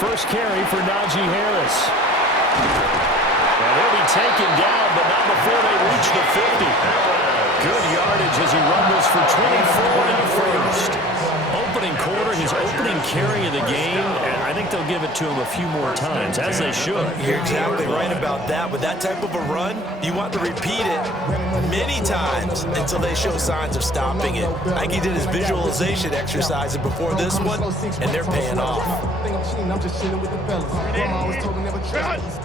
First carry for Najee Harris. And he'll be taken down, but not before they reach the 50. Good yardage as he rumbles for 24 in the first. Opening quarter, his opening carry of the game, and I think they'll give it to him a few more times, as they should. You're exactly right about that. With that type of a run, you want to repeat it many times until they show signs of stopping it. I think he did his visualization exercises before this one, and they're paying off. I'm just chilling with the fellas. Grandma always told me never trust.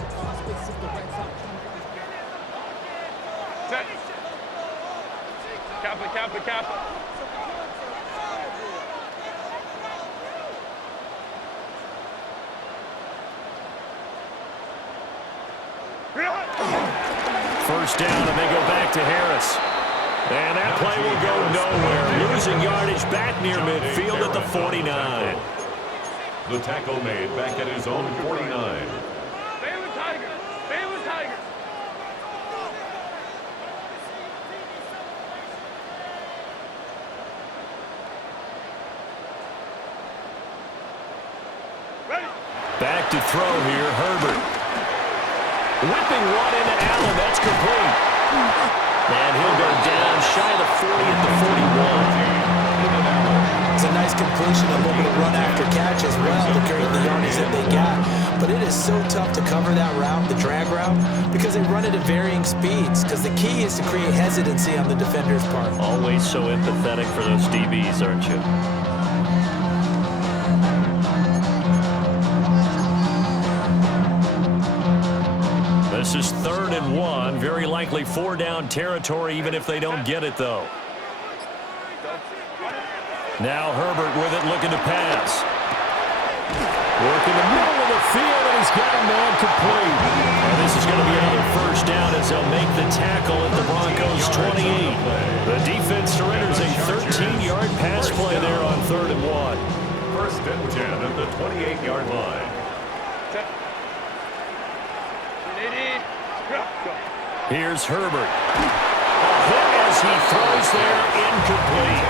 Kappa. First down, and they go back to Harris. And that play will go nowhere. Losing yardage back near midfield at the 49. The tackle made back at his own 49. Baylor Tiger. Back to throw here, Herbert. Whipping one into Allen, that's complete. And he'll go down shy of the 40 at the 41. It's a nice completion, a little bit of run after catch as well to carry the yardage that they got. But it is so tough to cover that route, the drag route, because they run it at varying speeds. Because the key is to create hesitancy on the defender's part. Always so empathetic for those DBs, aren't you? This is 3rd and 1. Very likely 4-down territory, even if they don't get it, though. Now Herbert with it, looking to pass. Working the middle of the field, and he's got a man complete. And this is going to be another first down as they'll make the tackle at the Broncos' 28. The defense surrenders a 13-yard pass play there on 3rd and 1. 1st and 10 at the 28-yard line. Here's Herbert. A hit as he throws there, incomplete.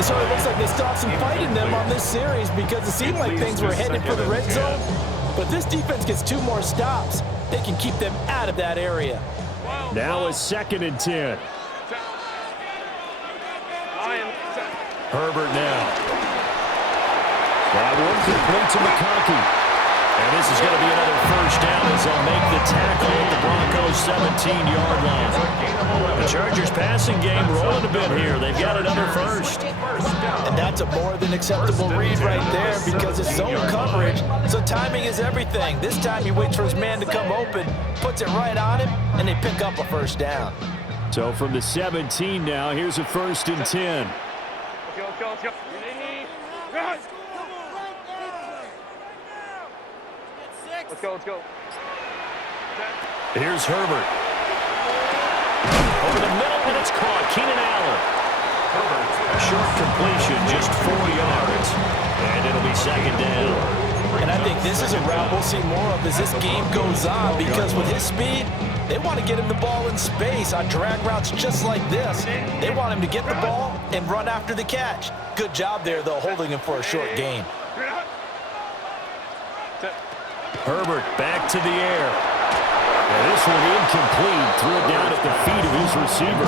So it looks like they stopped some fight in them on this series because it seemed like things were headed for the red zone. But this defense gets 2 more stops. They can keep them out of that area. Now is 2nd and 10. Herbert now. That one complete to McConkey. And this is going to be another first down as they'll make the tackle at the Broncos' 17-yard line. The Chargers passing game rolling a bit here. They've got another first. And that's a more than acceptable read right there because it's zone coverage, so timing is everything. This time he waits for his man to come open, puts it right on him, and they pick up a first down. So from the 17 now, here's a 1st and 10. Let's go. Let's go. Here's Herbert. Over the middle, and it's caught. Keenan Allen. Short completion, just 4 yards. And it'll be 2nd down. And I think this is a route we'll see more of as this game goes on because with his speed, they want to get him the ball in space on drag routes just like this. They want him to get the ball and run after the catch. Good job there, though, holding him for a short gain. Herbert back to the air. And this one incomplete. Threw it down at the feet of his receiver.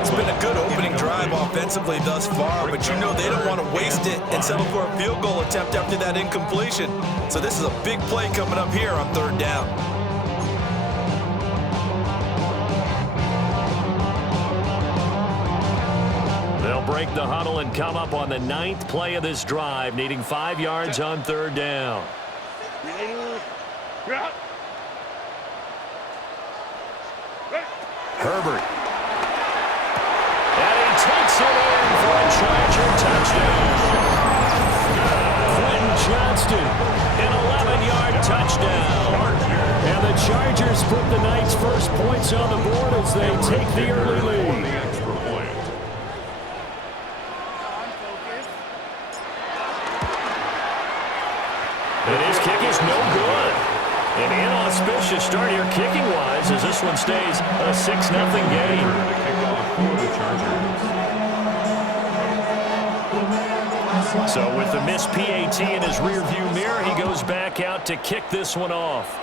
It's been a good opening drive offensively thus far, but you know they don't want to waste it and settle for a field goal attempt after that incompletion. So this is a big play coming up here on 3rd down. They'll break the huddle and come up on the 9th play of this drive, needing 5 yards on 3rd down. Herbert. And he takes it in for a Charger touchdown. Quentin Johnston, an 11-yard touchdown. And the Chargers put the Knights' first points on the board as they take the early lead. And his kick is no good. An inauspicious start here kicking-wise as this one stays a 6-0 game. The kickoff for the Chargers. So with the missed PAT in his rearview mirror, he goes back out to kick this one off.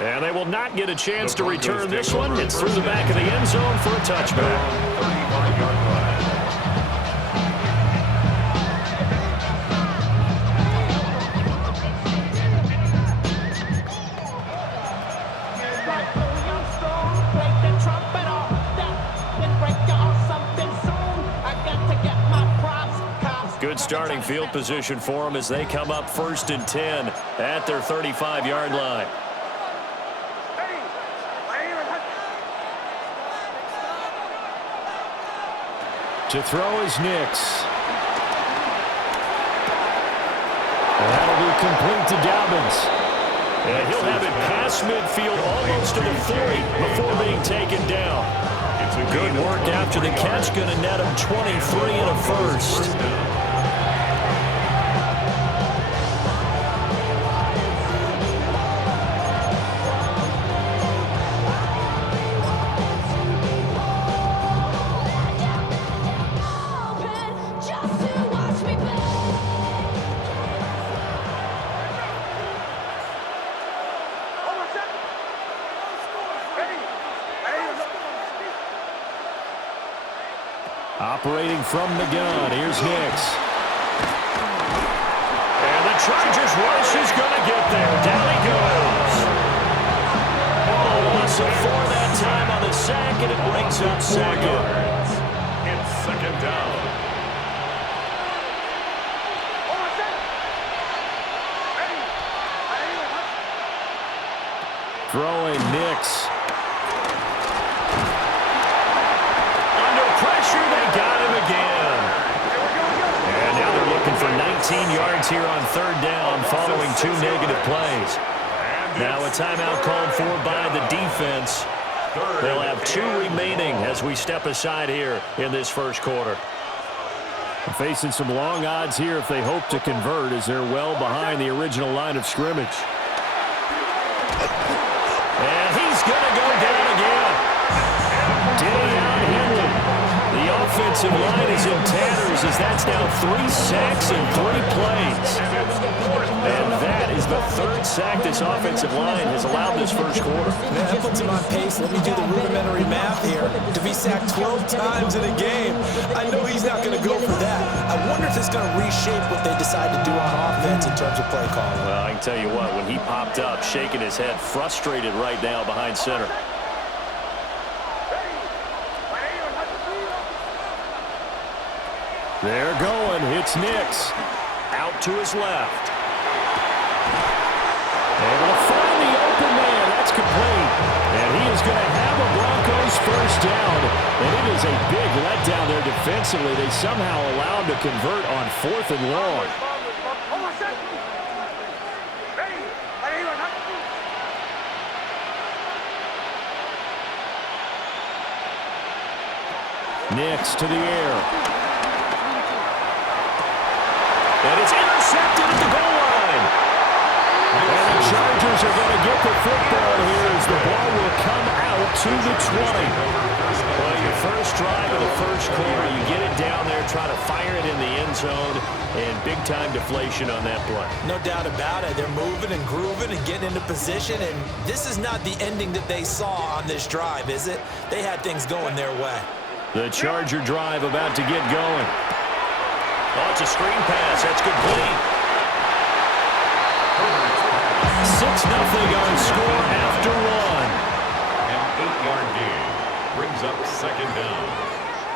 And they will not get a chance to return this one. It's through the back of the end zone for a touchback. 35-yard line. Good starting field position for them as they come up 1st and 10 at their 35-yard line. To throw is Nix. That'll be complete to Dobbins. And he'll have it past midfield almost to the 40 before being taken down. Good work after the catch. Going to net him 23 and a first. Operating from the gun, here's Nix. And the Chargers rush is going to get there. Down he goes. Oh, loss of 4 that time on the sack, and it brings up second. It's second down. Throwing Nix. Pressure, they got him again. And now they're looking for 19 yards here on 3rd down following 2 negative plays. Now a timeout called for by the defense. They'll have 2 remaining as we step aside here in this first quarter. Facing some long odds here if they hope to convert as they're well behind the original line of scrimmage. And he's going to go down again. Deion Henley. The offensive line is in tatters as that's now 3 sacks in 3 plays. And that is the 3rd sack this offensive line has allowed this first quarter. Man, that puts him on pace. Let me do the rudimentary math here. To be sacked 12 times in a game, I know he's not going to go for that. I wonder if it's going to reshape what they decide to do on offense in terms of play calling. Well, I can tell you what, when he popped up, shaking his head, frustrated right now behind center. They're going. It's Nix. Out to his left. Able to find the open man. That's complete. And he is going to have a Broncos first down. And it is a big letdown there defensively. They somehow allow him to convert on 4th and long. Nix to the air. And it's intercepted at the goal line. And the Chargers are going to get the football here as the ball will come out to the 20. Well, your first drive of the first quarter, you get it down there, try to fire it in the end zone, and big-time deflation on that play. No doubt about it. They're moving and grooving and getting into position, and this is not the ending that they saw on this drive, is it? They had things going their way. The Charger drive about to get going. Oh, it's a screen pass. That's complete. 6-0 our score after 1. An 8-yard gain brings up second down.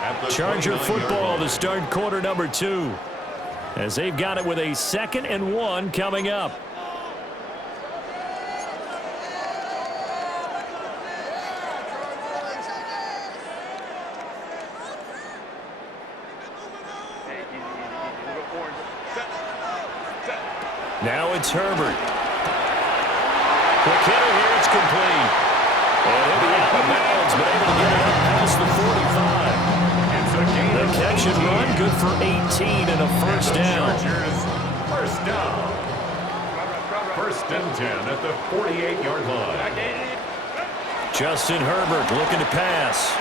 At the Charger 29-yard football line. to start quarter number 2. As they've got it with a 2nd and 1 coming up. Now it's Herbert. Quick hitter here, it's complete. And he'll be out of bounds, but able to get it up past the 45. The catch and run, good for 18 and a first down. First down. 1st and 10 at the 48-yard line. Justin Herbert looking to pass.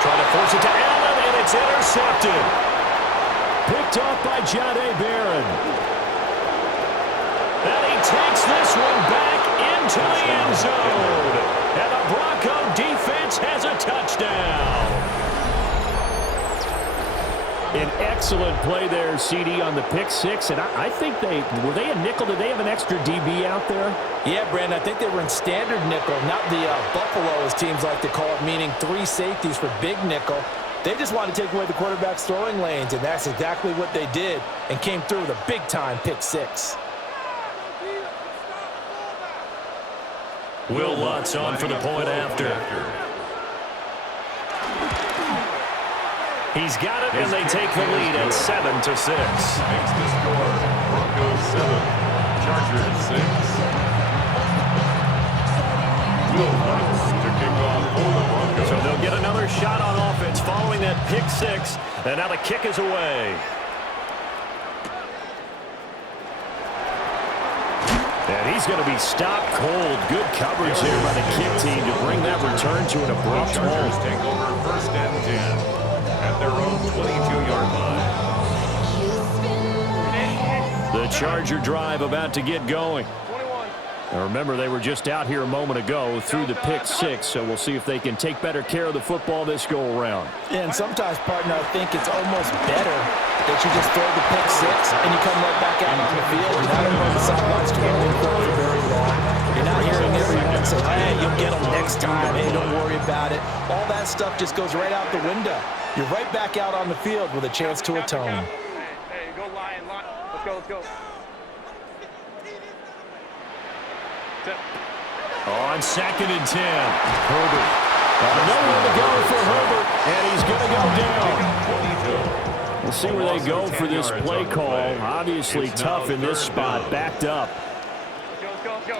Trying to force it to Allen, and it's intercepted. Picked off by Jahdae Barron. And he takes this one back into the end zone. And the Bronco defense has a touchdown. An excellent play there, CD, on the pick six. And I think were they a nickel? Did they have an extra DB out there? Yeah, Brandon, I think they were in standard nickel, not the Buffalo, as teams like to call it, meaning 3 safeties for big nickel. They just wanted to take away the quarterback's throwing lanes, and that's exactly what they did, and came through with a big-time pick six. Will Lutz on for the point after. He's got it, and they take the lead at 7-6. Makes the score. Broncos 7, Chargers 6. Will Lutz to kick off for the Broncos. So they'll get another shot on offense following that pick six, and now the kick is away. And he's going to be stopped cold. Good coverage here by the kick team to bring that return to an abrupt Chargers halt. take over 1st and 10 at their own 22-yard line. The Charger drive about to get going. 21. Now remember, they were just out here a moment ago through the pick six, so we'll see if they can take better care of the football this go-around. And sometimes, partner, I think it's almost better that you just throw the pick six and you come right back out on the field. You're not on the sidelines trailing for very long. You're not hearing everyone say, hey, you'll get them next time. Hey, don't worry about it. All that stuff just goes right out the window. You're right back out on the field with a chance to atone. Hey, go line. Let's go. On 2nd and 10, Herbert. Nowhere to go for Herbert, and he's going to go down. We'll see where they go for this play call. Obviously tough in this spot, backed up. Let's go.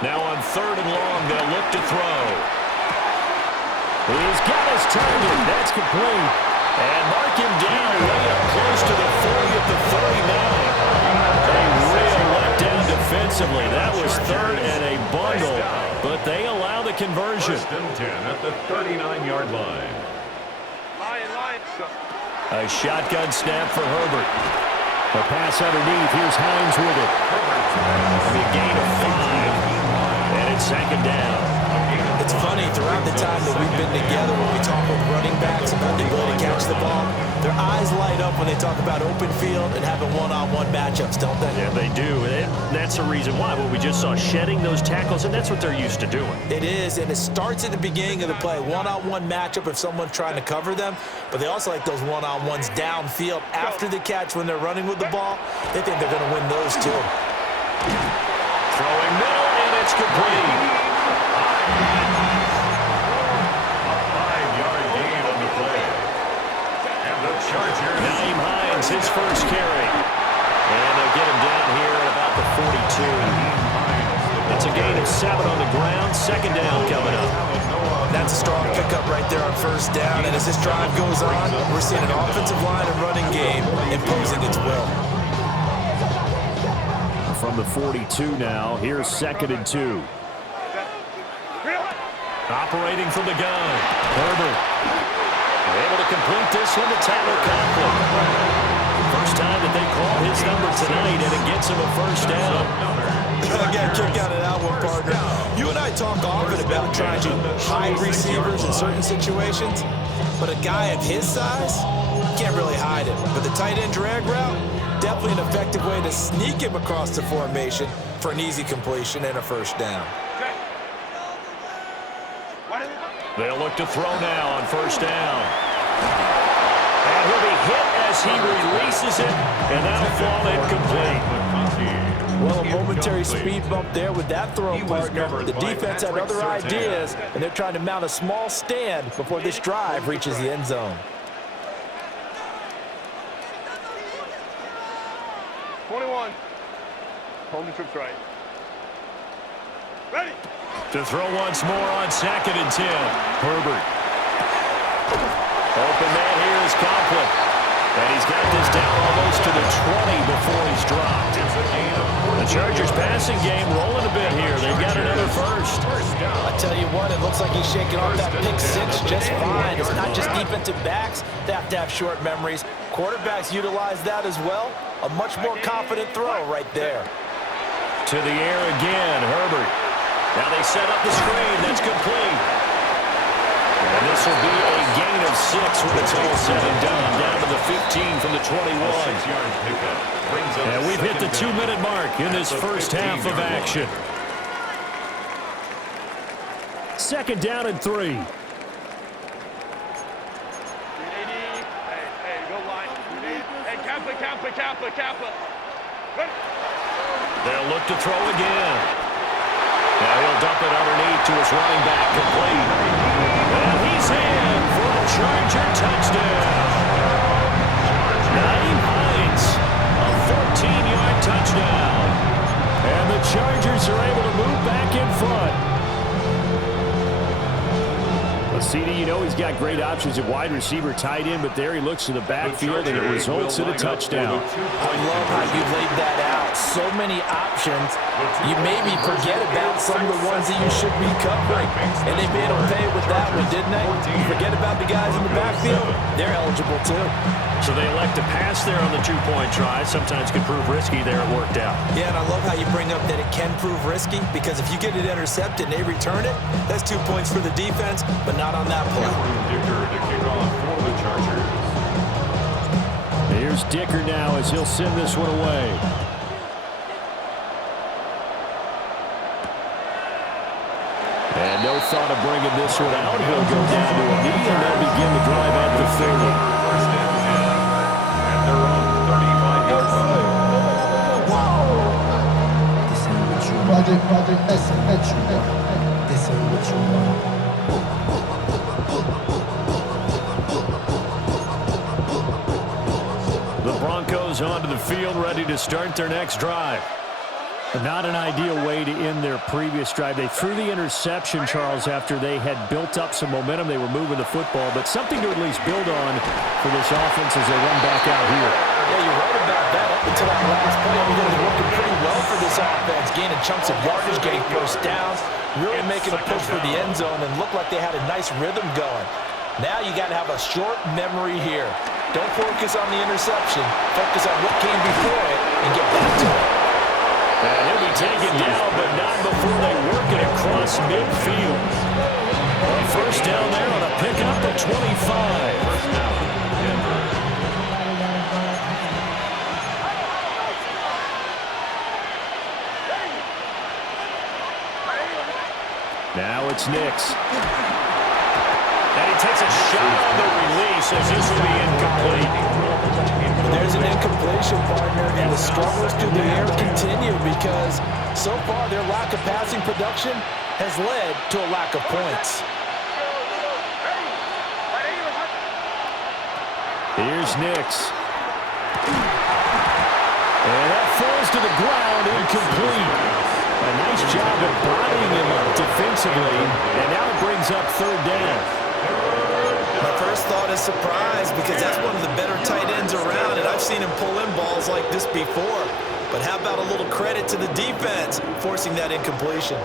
Now on 3rd and long, they'll look to throw. He's got his target. That's complete. And mark him down way up close to the 40 at the 39. A real letdown defensively. That was 3rd and a bundle, but they allow the conversion. 1st and 10 at the 39-yard line. Line. A shotgun snap for Herbert. A pass underneath. Here's Hines with it. A gain of 5. And it's 2nd down. It's funny, throughout the time that we've been together, when we talk with running backs about the ability to catch the ball, their eyes light up when they talk about open field and having one-on-one matchups, don't they? Yeah, they do. That's the reason why. Well, we just saw shedding those tackles, and that's what they're used to doing. It is, and it starts at the beginning of the play. One-on-one matchup if someone's trying to cover them, but they also like those one-on-ones downfield after the catch when they're running with the ball. They think they're going to win those too. Throwing middle, and it's complete. Naeem Hines, his first carry. And they'll get him down here at about the 42. That's a gain of 7 on the ground. 2nd down coming up. That's a strong pickup right there on 1st down. And as this drive goes on, we're seeing an offensive line and running game imposing its will. From the 42 now, here's 2nd and 2. Operating from the gun. Herbert. Able to complete this one to Tyler Conklin. First time that they call his number tonight, and it gets him a 1st down. I got a kick out of that one, partner. You and I talk often about trying to hide receivers in certain situations, but a guy of his size can't really hide him. But the tight end drag route, definitely an effective way to sneak him across the formation for an easy completion and a 1st down. They'll look to throw now on 1st down. And he'll be hit as he releases it, and that'll fall incomplete. Well, a momentary speed bump there with that throw, partner. The defense had other ideas, and they're trying to mount a small stand before this drive reaches the end zone. 21. Home the troops right. Ready. To throw once more on 2nd and 10. Herbert. Open man here is Conklin. And he's got this down almost to the 20 before he's dropped. The Chargers passing game rolling a bit here. They've got another 1st. I tell you what, it looks like he's shaking off that pick six just fine. It's not just defensive backs that have to have short memories. Quarterbacks utilize that as well. A much more confident throw right there. To the air again, Herbert. Now they set up the screen. That's complete. And this will be a gain of 6 when it's all said and done. Down to the 15 from the 21. And we've hit the 2-minute mark in this first half of action. Second down and 3. Hey, go line. Hey, Kappa. They'll look to throw again. Now he'll dump it underneath to his running back, complete. And he's in for a Charger touchdown. Naeem Hines, a 14-yard touchdown. And the Chargers are able to move back in front. CD, you know he's got great options at wide receiver, tight end, but there he looks to the backfield, and it results in a touchdown. I love how you laid that out. So many options. You maybe forget about some of the ones that you should be covering. And they made them pay with that one, didn't they? Forget about the guys in the backfield. They're eligible, too. So they elect to pass there on the 2-point try. Sometimes can prove risky. There it worked out. Yeah, and I love how you bring up that it can prove risky, because if you get it intercepted and they return it, that's 2 points for the defense, but not on that play. To kick off for the Chargers. Here's Dicker now as he'll send this one away. And no thought of bringing this one out. He'll go down to a knee, and they'll begin the drive at the 30. First and 10. And they're on 35-yard line. Project S, this ain't what you want. The Broncos onto the field, ready to start their next drive. Not an ideal way to end their previous drive. They threw the interception, Charles, after they had built up some momentum. They were moving the football, but something to at least build on for this offense as they run back out here. Yeah, you're right about that. Up until that last play, everything was working pretty well for this offense, gaining chunks of yardage, getting first downs, really making a push for the end zone, and looked like they had a nice rhythm going. Now you got to have a short memory here. Don't focus on the interception. Focus on what came before it and get back to it. And he'll be taken down, but not before they work it across midfield. First down there on a pickup at 25. First down, Denver. Now it's Nix. And he takes a shot on the release as this will be incomplete. There's an incompletion, partner, and the struggles through the air continue because so far their lack of passing production has led to a lack of points. Here's Nix. And that falls to the ground, incomplete. A nice job of bodying him up defensively, and now it brings up third down. My first thought is surprise because that's one of the better tight ends around, and I've seen him pull in balls like this before. But how about a little credit to the defense forcing that incompletion?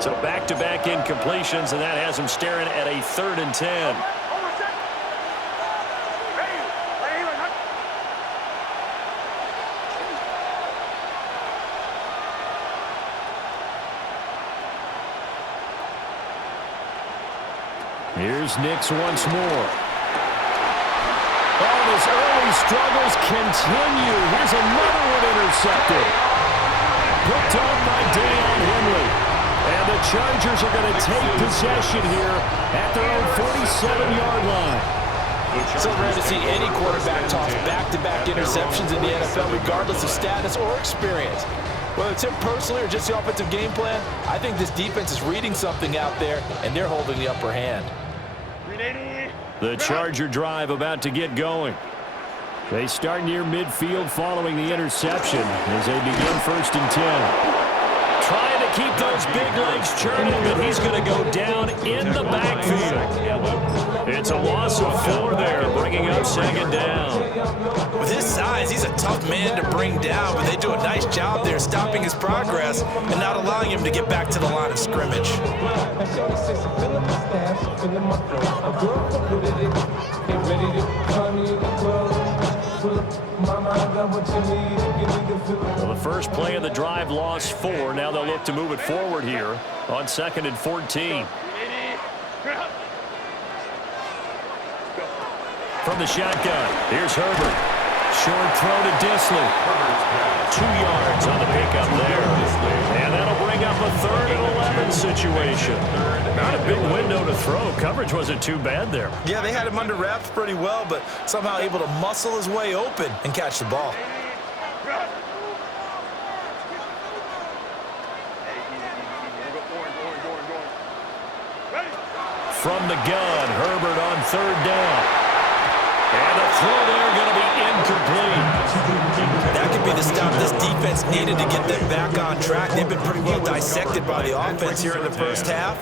So back-to-back incompletions, and that has him staring at a 3rd and 10. Here's Nix once more. Oh, his early struggles continue. Here's another one intercepted. Picked off by Deion Henley. And the Chargers are going to take possession here at their own 47-yard line. So rare to see any quarterback toss back-to-back interceptions in the NFL, regardless of status or experience. Whether it's him personally or just the offensive game plan, I think this defense is reading something out there, and they're holding the upper hand. The Charger drive about to get going. They start near midfield following the interception as they begin 1st and 10. trying to keep those big legs churning, but he's going to go down in the backfield. It's a loss of 4 there, bringing up second down. With his size, he's a tough man to bring down, but they do a nice job there stopping his progress and not allowing him to get back to the line of scrimmage. Well, the first play of the drive lost 4. Now they'll look to move it forward here on 2nd and 14. From the shotgun, here's Herbert. Short throw to Disley. 2 yards on the pickup there. And that'll bring up a 3rd and 11 situation. Not a big window to throw. Coverage wasn't too bad there. Yeah, they had him under wraps pretty well, but somehow able to muscle his way open and catch the ball. From the gun, Herbert on 3rd down. And the throw there going to be incomplete. That could be the stop this defense needed to get them back on track. They've been pretty well dissected by the offense here in the first half.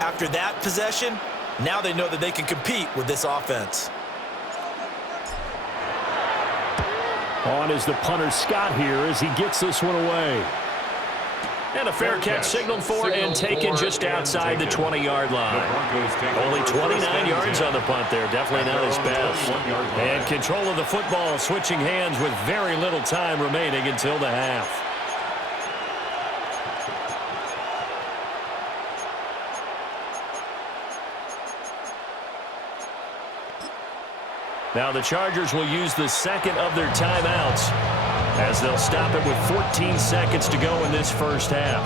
After that possession, now they know that they can compete with this offense. On is the punter Scott here as he gets this one away. And a fair catch signaled for and taken just outside the 20-yard line. Only 29 yards on the punt there. Definitely not his best. And control of the football switching hands with very little time remaining until the half. Now the Chargers will use the second of their timeouts as they'll stop it with 14 seconds to go in this first half.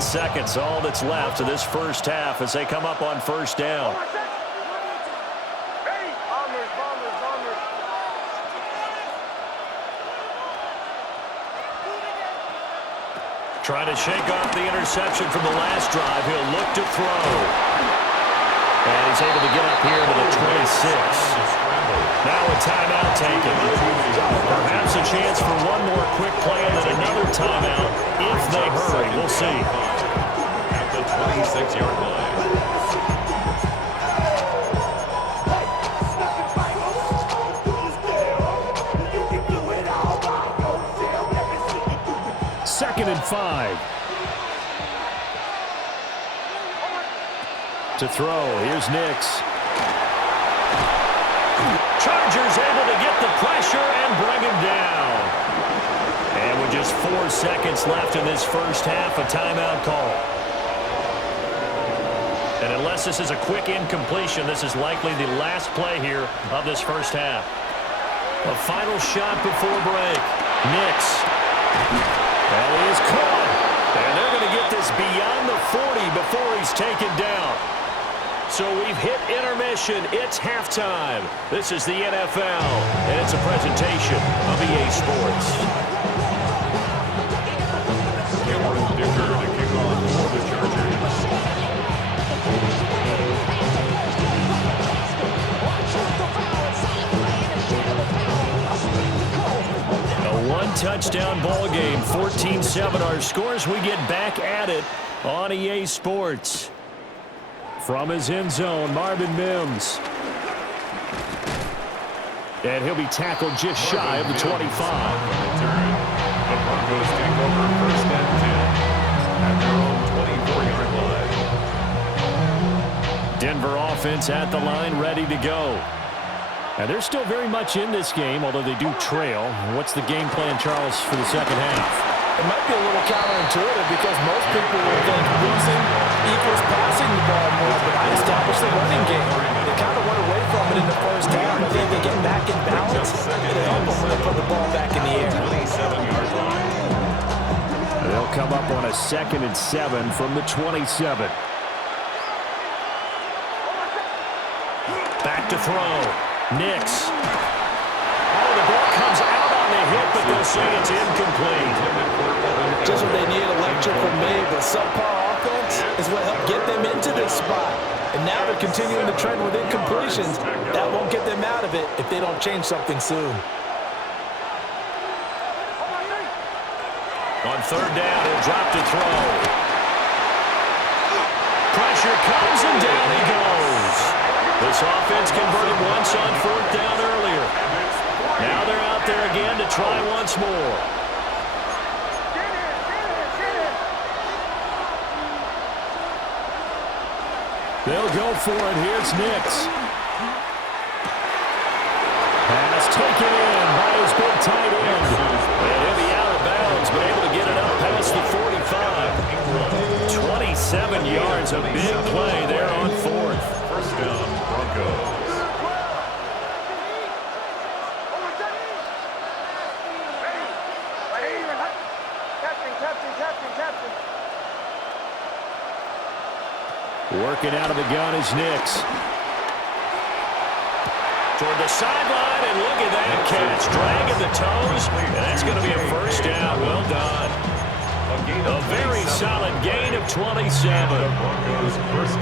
Seconds, all that's left of this first half as they come up on first down. Trying to shake off the interception from the last drive. He'll look to throw. And he's able to get up here to the 26. Now a timeout taken. Perhaps a chance for one more quick play and then another timeout if they hurry. We'll see. At the 26-yard line. Second and 5. To throw, here's Nix. Chargers able to get the pressure and bring him down. And with just 4 seconds left in this first half, a timeout call. And unless this is a quick incompletion, this is likely the last play here of this first half. A final shot before break. Nix. Well, he is caught. And they're going to get this beyond the 40 before he's taken down. So we've hit intermission. It's halftime. This is the NFL, and it's a presentation of EA Sports. Cameron Dicker to kick off for the Chargers. A one-touchdown ball game, 14-7 our scores. We get back at it on EA Sports. From his end zone, Marvin Mims. And he'll be tackled just shy of the 25. The Broncos take over first and 10 at their own 24-yard line. Denver offense at the line, ready to go. And they're still very much in this game, although they do trail. What's the game plan, Charles, for the second half? It might be a little counterintuitive because most people will think losing equals passing the ball more, but I established the running game. They kind of went away from it in the first half. I think they get back in balance, it'll help them when they put the ball back in the air. 27-yard line. They'll come up on a 2nd and 7 from the 27. Back to throw. Nix. Oh, the ball comes out on the hit, but they'll say it's incomplete. Just what they need, a lecture from me, but subpar offense is what helped get them into this spot. And now they're continuing the trend with incompletions. That won't get them out of it if they don't change something soon. On third down, he'll drop to throw. Pressure comes and down he goes. This offense converted once on fourth down earlier. Now they're out there again to try once more. They'll go for it. Here's Nix. Pass taken in by his big tight end. And he'll be out of bounds, but able to get it up past the 45. 27 yards, a big play there on fourth. First down, Broncos. Working out of the gun is Nix. Toward the sideline, and look at that catch. Dragging the toes, and that's going to be a first down. Well done. A very solid gain of 27.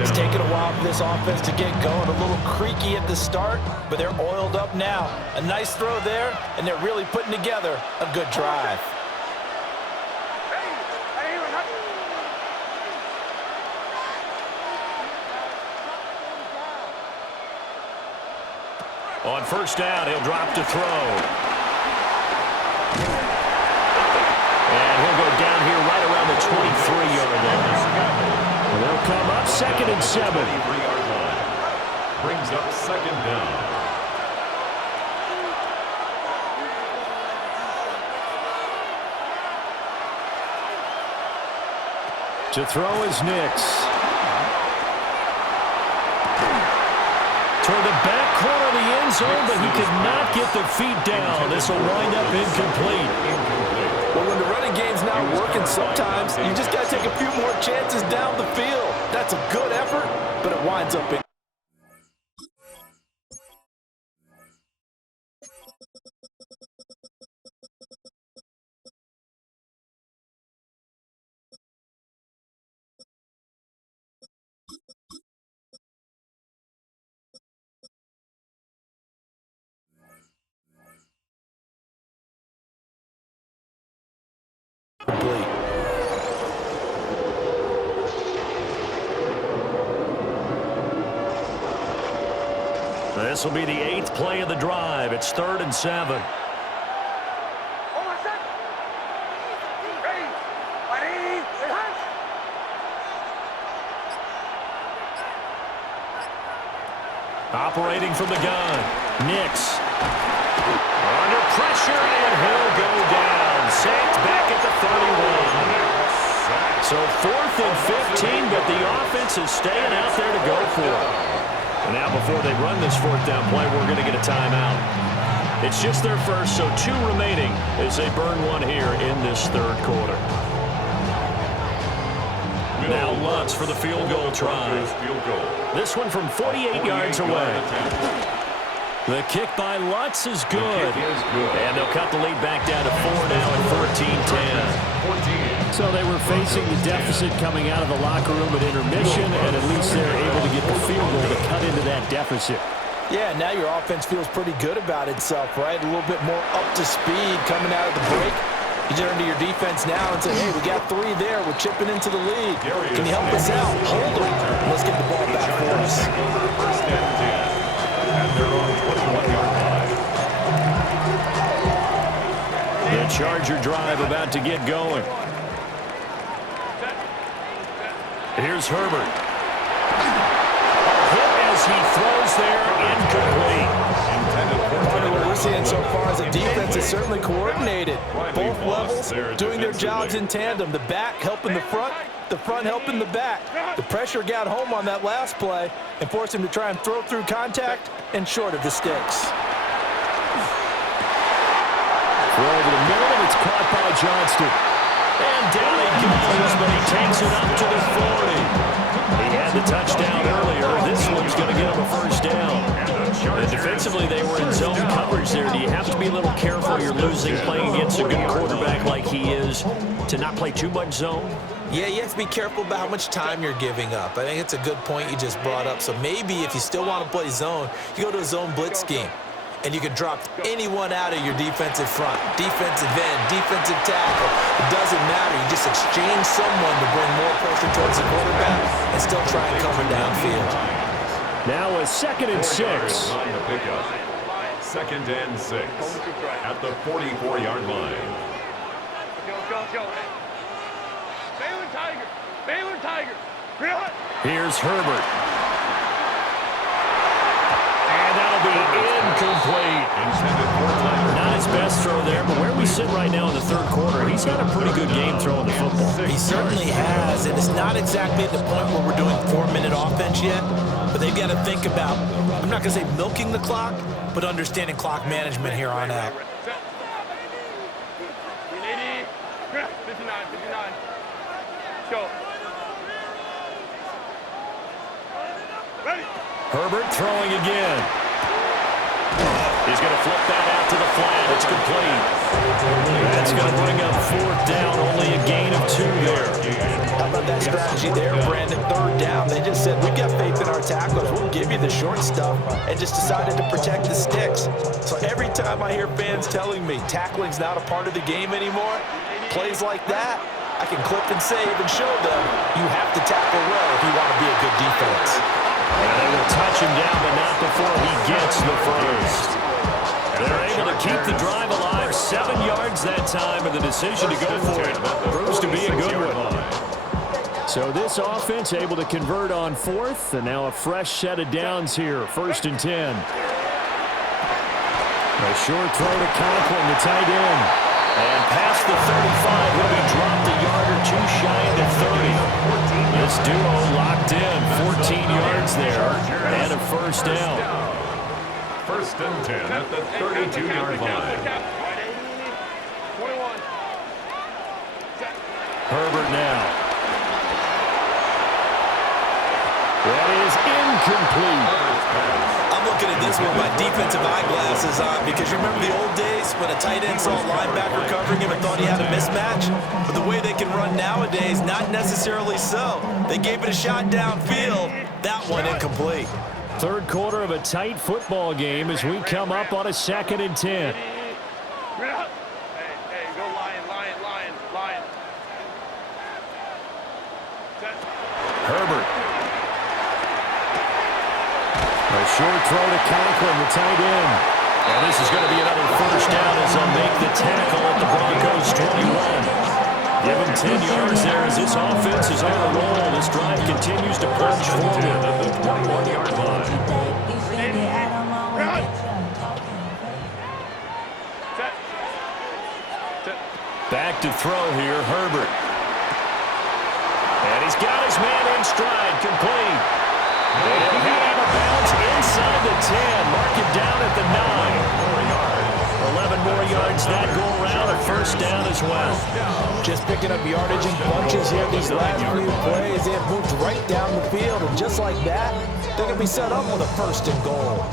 It's taken a while for this offense to get going. A little creaky at the start, but they're oiled up now. A nice throw there, and they're really putting together a good drive. On first down, he'll drop to throw. And he'll go down here right around the 23-yard line. They'll come up second and 7. Brings up second down. To throw is Nix. Toward the back corner of the end zone, but he could not get the feet down. This will wind up incomplete. Well, when the running game's not working, sometimes you just got to take a few more chances down the field. That's a good effort, but it winds up in. Complete. This will be the 8th play of the drive. It's 3rd and 7. Operating from the gun, Nix. Under pressure, and he'll go down. Sacked back at the 31. So 4th and 15, but the offense is staying out there to go for it. And now before they run this 4th down play, we're going to get a timeout. It's just their first, so 2 remaining as they burn one here in this 3rd quarter. Now Lutz for the field goal try. This one from 48 yards away. The kick by Lutz is good. And they'll cut the lead back down to 4 now at 14-10. So they were facing the deficit coming out of the locker room at intermission, and at least they're able to get the field goal to cut into that deficit. Yeah, now your offense feels pretty good about itself, right? A little bit more up to speed coming out of the break. You turn to your defense now and say, hey, we got 3 there. We're chipping into the lead. Can you help us out? Hold them. Let's get the ball back for us. First and 10. And they're on 21-yard line. The Charger drive about to get going. Here's Herbert. Hit as he throws there, incomplete. Part of what we're seeing so far is the defense is certainly coordinated. Both levels doing their jobs in tandem. The back helping the front helping the back. The pressure got home on that last play and forced him to try and throw through contact and short of the sticks. Throw over the middle, and it's caught by Johnston. And down he goes, but he takes it up to the 40. He had the touchdown earlier. This one's going to get him a first down. And defensively, they were in zone coverage there. Do you have to be a little careful you're losing playing against a good quarterback like he is to not play too much zone? Yeah, you have to be careful about how much time you're giving up. I think it's a good point you just brought up. So maybe if you still want to play zone, you go to a zone blitz scheme. And you can drop anyone out of your defensive front, defensive end, defensive tackle. It doesn't matter. You just exchange someone to bring more pressure towards the quarterback and still try and cover downfield. Now a 2nd and 6. Second and 6 at the 44-yard line. Let's go. Baylor Tiger. Baylor Tiger. Here's Herbert. And that'll be incomplete. Not his best throw there, but where we sit right now in the 3rd quarter, he's had a pretty good game throwing the football. He certainly has, and it's not exactly at the point where we're doing 4-minute offense yet, but they've got to think about, I'm not going to say milking the clock, but understanding clock management here on out. 59. Let's go. Ready. Herbert throwing again. He's going to flip that out to the flat. It's complete. That's going to bring up 4th down. Only a gain of 2 there. How about that strategy there, Brandon? 3rd down. They just said, we've got faith in our tacklers. We'll give you the short stuff, and just decided to protect the sticks. So every time I hear fans telling me tackling's not a part of the game anymore, plays like that, I can clip and save and show them you have to tackle well if you want to be a good defense. And they will touch him down, but not before he gets the first. They're able to keep the drive alive. 7 yards that time, and the decision to go for it proves to be a good one. So this offense able to convert on 4th, and now a fresh set of downs here. 1st and 10. A short throw to Conklin, the tight end. And past the 35, he'll be dropped a yard or 2 shy of the 30. This duo locked in, 14 yards there, and a 1st down. 1st and 10 at the 32-yard line. 21. Herbert now. That is incomplete. I'm looking at this with my defensive eyeglasses on because you remember the old days when a tight end saw a linebacker covering him and thought he had a mismatch? But the way they can run nowadays, not necessarily so. They gave it a shot downfield. That one incomplete. 3rd quarter of a tight football game as we come up on a 2nd and 10. Hey, go Lion. Herbert. A short throw to Conklin, the tight end. And this is going to be another 1st down as they'll make the tackle at the Broncos 21. Give him 10 yards there as this offense is on a roll. This drive continues to punch forward at the 21-yard line. Back to throw here, Herbert. And he's got his man in stride, complete. And he'll head out of bounds inside the 10. Mark it down at the 9. 11 more yards that go around, a 1st down as well. Just picking up yardage in bunches here these last few plays. They have moved right down the field, and just like that, they're going to be set up with a 1st and goal.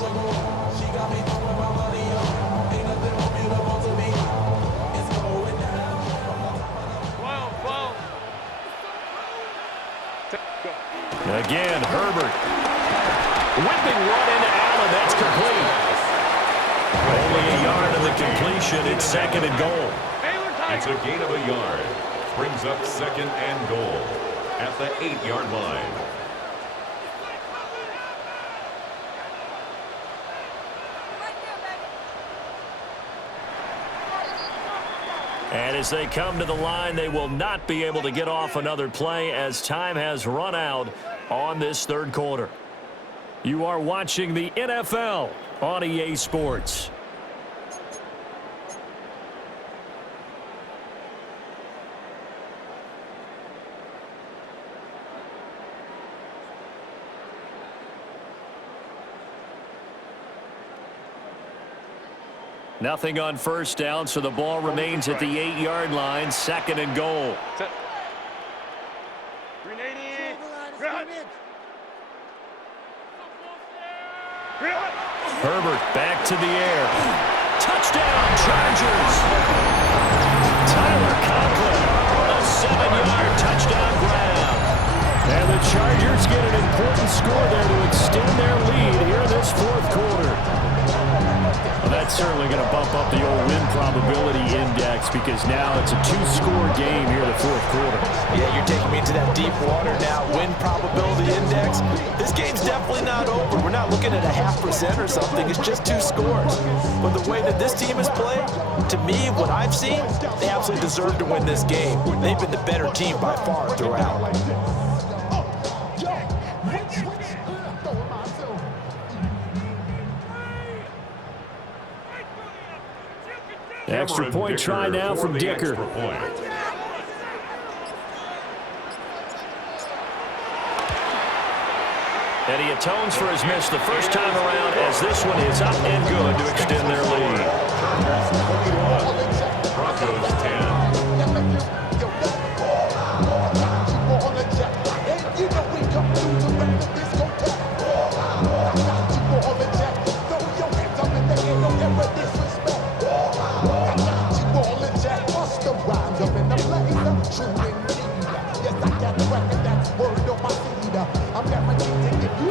Again, Herbert. Whipping one into Allen. That's complete. Only a yard of the completion. It's 2nd and goal. It's a gain of a yard. Brings up 2nd and goal at the 8-yard line. And as they come to the line, they will not be able to get off another play as time has run out on this 3rd quarter. You are watching the NFL on EA Sports. Nothing on 1st down, so the ball remains at the 8-yard line, 2nd and goal. Herbert back to the air. Touchdown, Chargers! Tyler Conklin, a 7-yard touchdown going to bump up the old win probability index because now it's a two-score game here in the fourth quarter. Yeah, you're taking me into that deep water now. Win probability index. This game's definitely not over. We're not looking at a 0.5% or something. It's just 2 scores. But the way that this team has played, to me, what I've seen, they absolutely deserve to win this game. They've been the better team by far throughout. Extra point try now from Dicker. And he atones for his miss the first time around as this one is up and good to extend their lead. Broncos 10.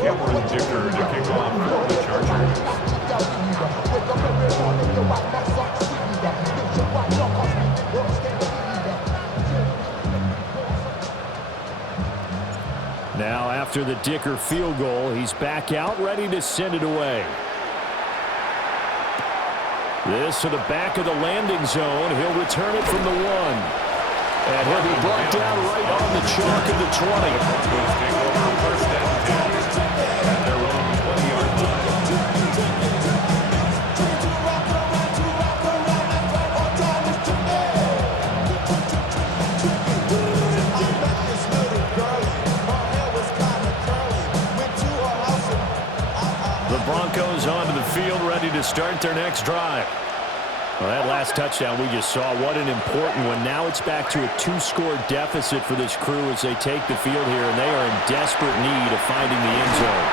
Cameron Dicker to kick off for the Chargers. Now after the Dicker field goal, he's back out ready to send it away. This to the back of the landing zone. He'll return it from the 1. And he'll be brought down right on the chalk of the 20. Broncos take over first and 10 at their own 20-yard line. The Broncos onto the field, ready to start their next drive. Well, that last touchdown we just saw, what an important one. Now it's back to a 2-score deficit for this crew as they take the field here, and they are in desperate need of finding the end zone.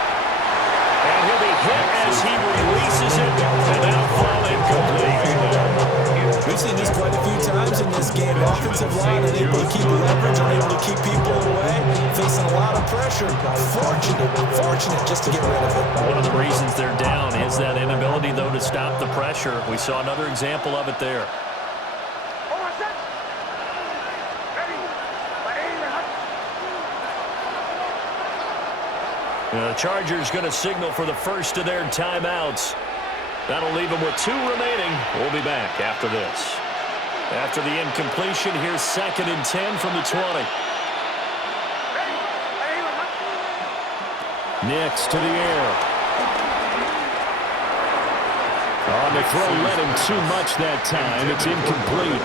And he'll be hit as he releases it, and that'll fall incomplete. We've seen this quite a few times in this game. Offensive line unable to keep leverage, unable to keep people away, facing a lot of pressure. Fortunate just to get rid of it. One of the reasons they're down is that inability, though, to stop the pressure. We saw another example of it there. The Chargers going to signal for the first of their timeouts. That'll leave them with 2 remaining. We'll be back after this. After the incompletion, here's 2nd and 10 from the 20. Nix to the air. On the throw, led him too much that time. It's incomplete.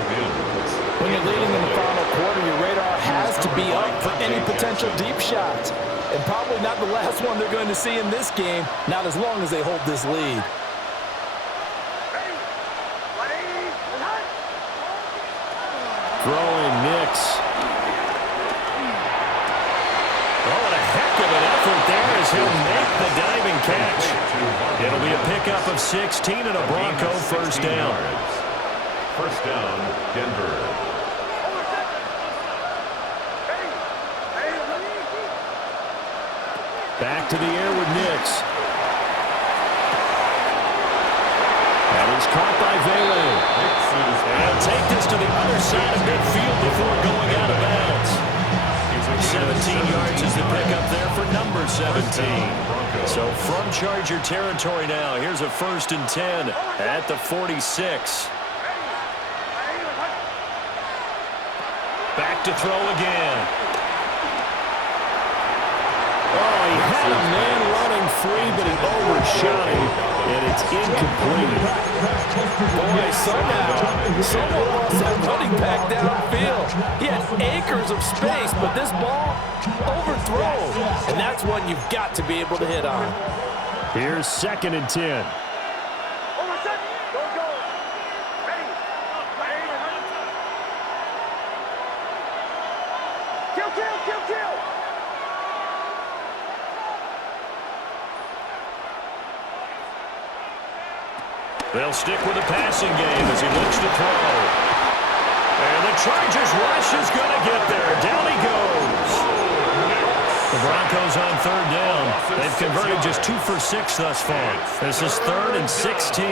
When you're leading in the final quarter, your radar has to be up for any potential deep shots. And probably not the last one they're going to see in this game, not as long as they hold this lead. Throwing Nix. Oh, what a heck of an effort there as he'll make the diving catch. It'll be a pickup of 16 and a Bronco first down. First down, Denver. Back to the air with Nix. That is caught by Vele. And take this to the other side of midfield before going out of bounds. 17 yards is the pickup there for number 17. So from Charger territory now, here's a 1st and 10 at the 46. Back to throw again. Oh, he had a man running free, but he overshot him, and it's incomplete. Boy, someone lost that running back downfield. He had acres of space, but this ball overthrown. And that's one you've got to be able to hit on. Here's 2nd and 10. They'll stick with the passing game as he looks to throw. And the Chargers rush is going to get there. Down he goes. The Broncos on 3rd down. They've converted just 2 for 6 thus far. This is 3rd and 16.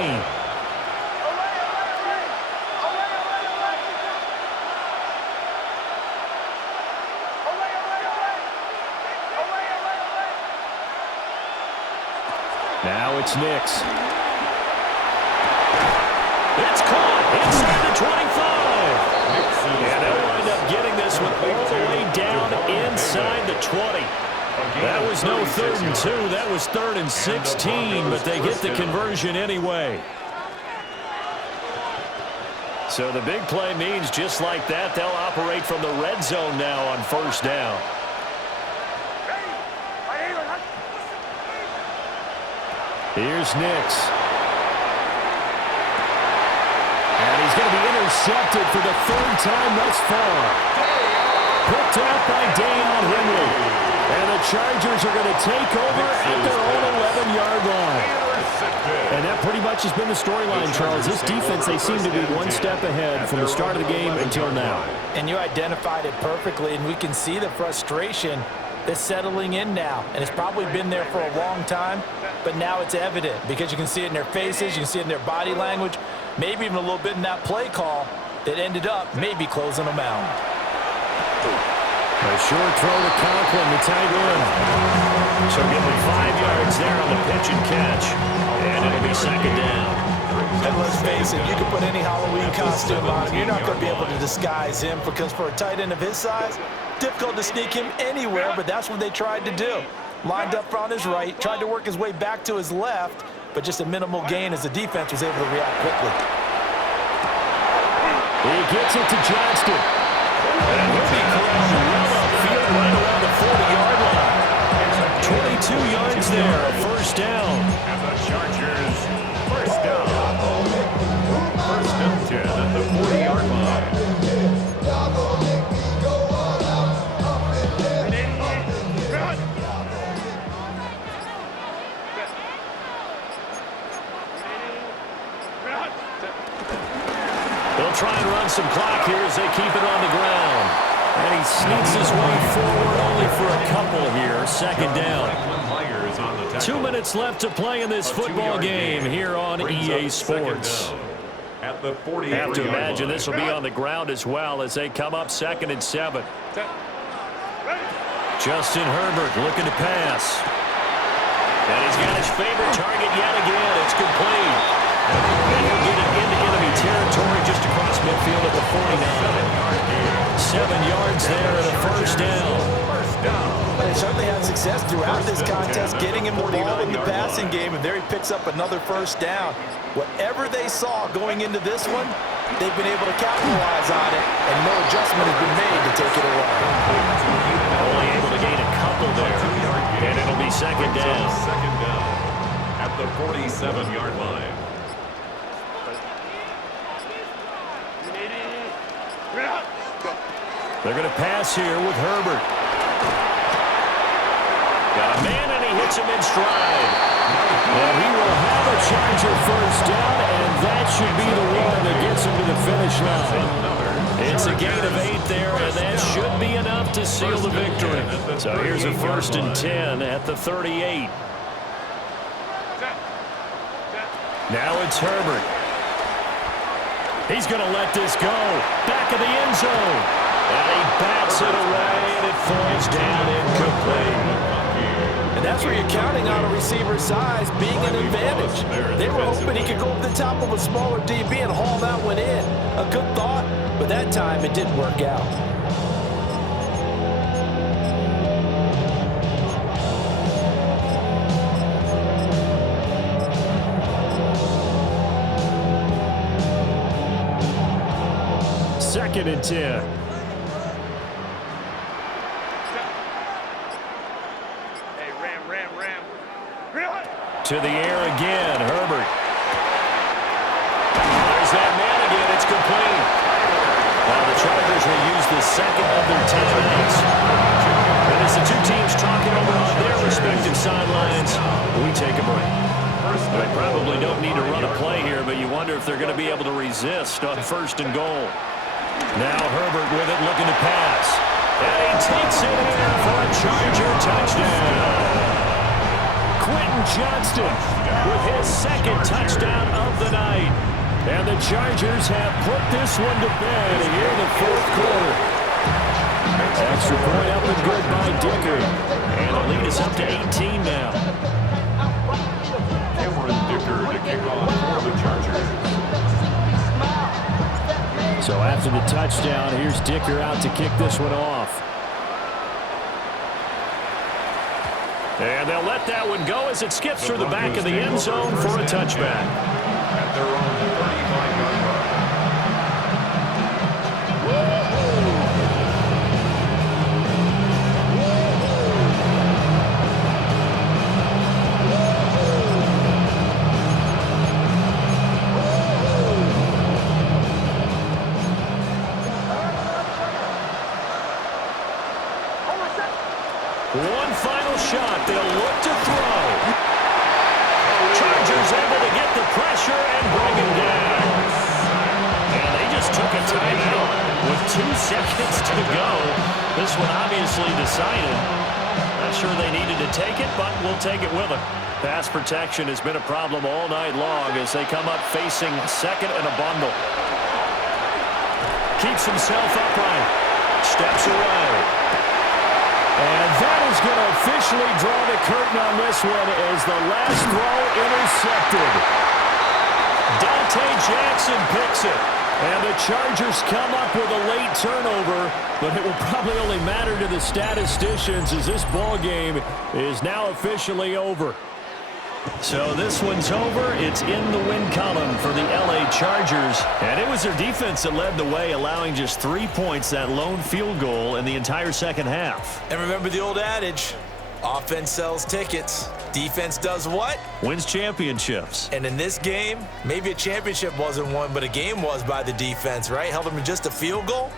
Now it's Nix. It's caught inside the 25. And they'll wind up getting this one all the way down inside the 20. That was no 3rd and 2. That was 3rd and 16, but they get the conversion anyway. So the big play means just like that, they'll operate from the red zone now on 1st down. Here's Nix. And he's going to be intercepted for the 3rd time thus far. Picked out by Deion Henry. And the Chargers are going to take over at their own 11-yard line. And that pretty much has been the storyline, Charles. This defense, they seem to be one step ahead from the start of the game until now. And you identified it perfectly, and we can see the frustration that's settling in now. And it's probably been there for a long time, but now it's evident because you can see it in their faces, you can see it in their body language, maybe even a little bit in that play call that ended up maybe closing them out. A short throw to Conklin, the tight end. So give him 5 yards there on the pitch and catch. And it'll be 2nd down. And let's face it, you can put any Halloween costume on him. You're not going to be able to disguise him because for a tight end of his size, difficult to sneak him anywhere, but that's what they tried to do. Lined up on his right, tried to work his way back to his left, but just a minimal gain as the defense was able to react quickly. He gets it to Johnston. And he'll be corralled well upfield right around the 40-yard line. 22 yards there, a 1st down. And the Chargers, 1st down. 1st and 10 at the 40-yard line. They'll try and run some clock here as they keep it on the ground. And he sneaks his way forward only for a couple here. 2nd down. 2 minutes left to play in this football game here on EA Sports. At the 40. Have to imagine this will be on the ground as well as they come up 2nd and 7. Justin Herbert looking to pass. And he's got his favorite target yet again. It's complete. And he'll get it into enemy territory just across midfield at the 49. 7 yards there and a 1st down. They certainly had success throughout this contest, getting him the ball in the passing game, and there he picks up another 1st down. Whatever they saw going into this one, they've been able to capitalize on it, and no adjustment has been made to take it away. Only able to gain a couple there, and it'll be 2nd down. 2nd down at the 47-yard line. They're going to pass here with Herbert. Got a man, and he hits him in stride. And he will have a Charger 1st down, and that should be the one that gets him to the finish line. It's a gain of 8 there, and that should be enough to seal the victory. So here's a 1st and 10 at the 38. Now it's Herbert. He's going to let this go. Back of the end zone. And he bats it away, and it falls down incomplete. And that's where you're counting on a receiver's size being an advantage. They were hoping he could go over the top of a smaller DB and haul that one in. A good thought, but that time it didn't work out. Second and 10. To the air again, Herbert. There's that man again. It's complete. Now the Chargers will use the 2nd of their timeouts. And as the two teams talking over on their respective sidelines, we take a break. They probably don't need to run a play here, but you wonder if they're going to be able to resist on 1st and goal. Now Herbert with it, looking to pass. And he takes it in for a Charger touchdown. Quentin Johnston with his 2nd touchdown of the night. And the Chargers have put this one to bed here in the 4th quarter. Extra point up and good by Dicker. And the lead is up to 18 now. So after the touchdown, here's Dicker out to kick this one off. And they'll let that one go as it skips through the back of the end zone for a touchback. At their own 35-yard line. One final shot. They'll look to throw. Chargers able to get the pressure and bring him down. And they just took a timeout with 2 seconds to go. This one obviously decided. Not sure they needed to take it, but we'll take it with them. Pass protection has been a problem all night long as they come up facing second and a bundle. Keeps himself upright. Steps away. And that is going to officially draw the curtain on this one as the last throw intercepted. Dante Jackson picks it. And the Chargers come up with a late turnover, but it will probably only matter to the statisticians as this ball game is now officially over. So this one's over. It's in the win column for the LA Chargers. And it was their defense that led the way, allowing just 3 points, that lone field goal in the entire second half. And remember the old adage, offense sells tickets. Defense does what? Wins championships. And in this game, maybe a championship wasn't won, but a game was by the defense, right? Held them to just a field goal.